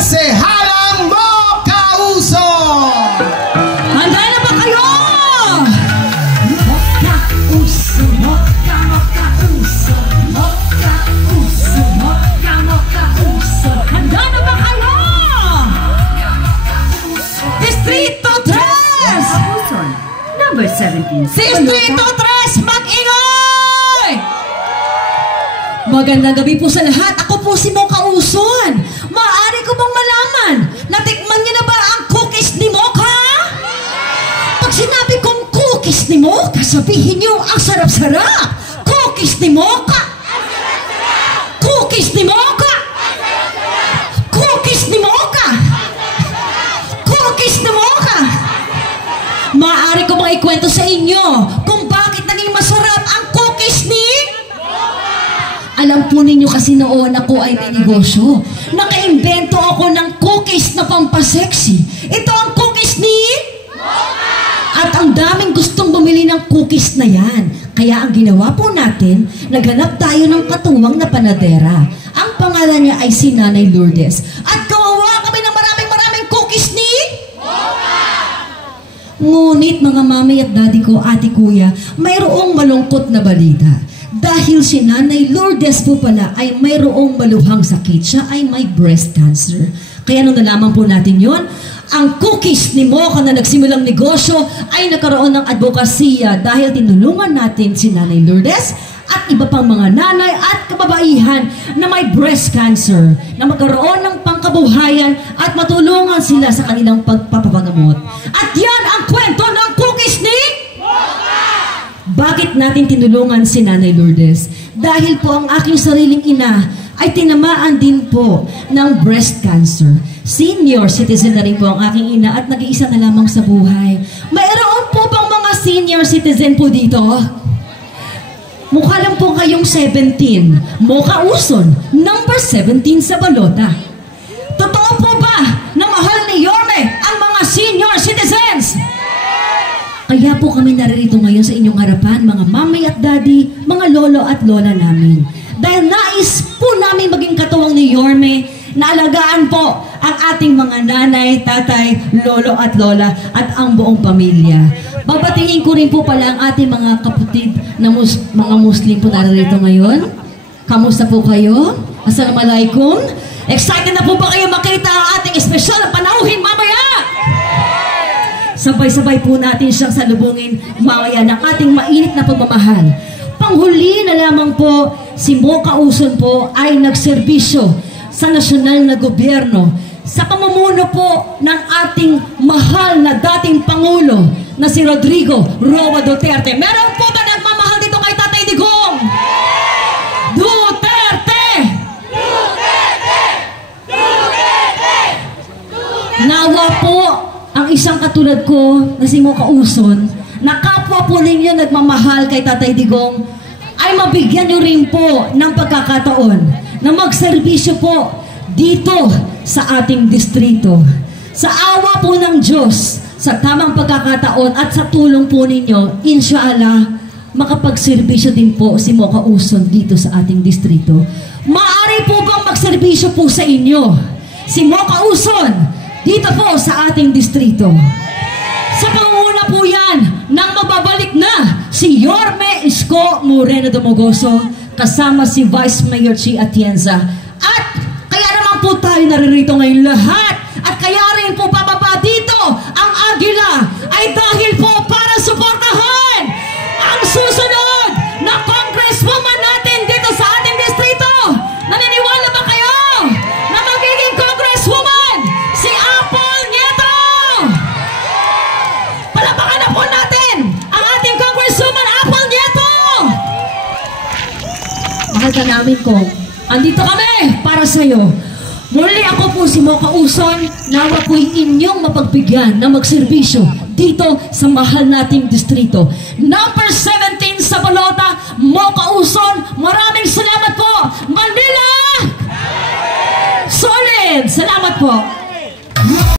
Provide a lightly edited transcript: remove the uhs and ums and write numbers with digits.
Konsehalang Mocha Uson! Handa na ba kayo? Mocha Uson, Mocha, Mocha Uson, Mocha Uson, Mocha, Mocha Uson. Handa na ba kayo? Distrito 3! Uson, number 17. Distrito 3, mag-ingay! Magandang gabi po sa lahat. Ako po si Mocha Uson. Maaari ko bang malaman, natikman niyo na ba ang cookies ni Mocha? Pag sinabi kong cookies ni Mocha, sabihin niyo ang sarap-sarap. Cookies ni Mocha. Cookies ni Mocha. Cookies ni Mocha. Cookies ni Mocha. Maaari ko bang ikwento sa inyo kung bakit naging masarap ang cookies ni Alam po ninyo kasi noon ako ay may negosyo. Nakaimbento ako ng cookies na pampasexy. Ito ang cookies ni At ang daming gustong bumili ng cookies na yan. Kaya ang ginawa po natin, naghanap tayo ng katuwang na panadera. Ang pangalan niya ay si Nanay Lourdes. At gawa kami ng maraming cookies ni Ngunit mga mami at daddy ko, ate kuya, mayroong malungkot na balita. Dahil si Nanay Lourdes po pala ay mayroong maluhang sakit. Siya ay may breast cancer. Kaya nung nalaman po natin yon, ang cookies ni Mocha na nagsimulang negosyo ay nagkaroon ng advokasya dahil tinulungan natin si Nanay Lourdes at iba pang mga nanay at kababaihan na may breast cancer na magkaroon ng pangkabuhayan at matulungan sila sa kanilang pagpapagamot. At yan ang kwento ng cookies ni Bakit natin tinulungan si Nanay Lourdes? Dahil po ang aking sariling ina ay tinamaan din po ng breast cancer. Senior citizen na rin po ang aking ina at nag-iisa na lamang sa buhay. Mayroon po bang mga senior citizen po dito? Mukha lang po kayong 17. Mocha Uson, number 17 sa balota. Totoo po ba na mahal ni Yorme ang mga senior citizens? Kaya po kami naririto ngayon sa inyong harapan, mga mami at daddy, mga lolo at lola namin. Dahil nais po namin maging katuwang ni Yorme na alagaan po ang ating mga nanay, tatay, lolo at lola at ang buong pamilya. Babatingin ko rin po pala ang ating mga kapatid na mga Muslim po naririto ngayon. Kamusta po kayo? Assalamualaikum. Excited na po ba kayo makita ang ating espesyal na panauhin mamaya? Sabay-sabay po natin siyang salubungin mamaya ng ating mainit na pagmamahal. Panghuli na lamang po, si Mocha Uson po ay nagserbisyo sa nasyonal na gobyerno sa pamumuno po ng ating mahal na dating Pangulo na si Rodrigo Roa Duterte. Meron po ba nagmamahal dito kay Tatay Digong? Duterte! Duterte! Duterte! Nawa po ang isang katulad ko na si Mocha Uson, na kapwa po ninyo nagmamahal kay Tatay Digong, ay mabigyan nyo rin po ng pagkakataon na magserbisyo po dito sa ating distrito. Sa awa po ng Diyos, sa tamang pagkakataon at sa tulong po ninyo, inshallah, makapagserbisyo din po si Mocha Uson dito sa ating distrito. Maaari po bang magserbisyo po sa inyo si Mocha Uson dito po sa ating distrito? Sa pangunguna po yan nang mababalik na si Yorme Isko Moreno Dumogoso kasama si Vice Mayor Chi Atienza. At kaya naman po tayo naririto ngayon lahat at kaya rin po bababa dito ang Agila ay dahil po para suportahan ang susunod na congresswoman natin dito sa ating distrito. Naniniwala ba kayo na magiging congresswoman si Apple Nieto? Palapakan na po natin ang ating congresswoman Apple Nieto. Mahal ka namin ko. Andito kami para sa'yo. Muli ako po si Mocha Uson, nawa po'y inyong mapagbigyan na magserbisyo dito sa mahal nating distrito. Number 17 sa balota, Mocha Uson, maraming salamat po! Manila! Solid! Salamat po!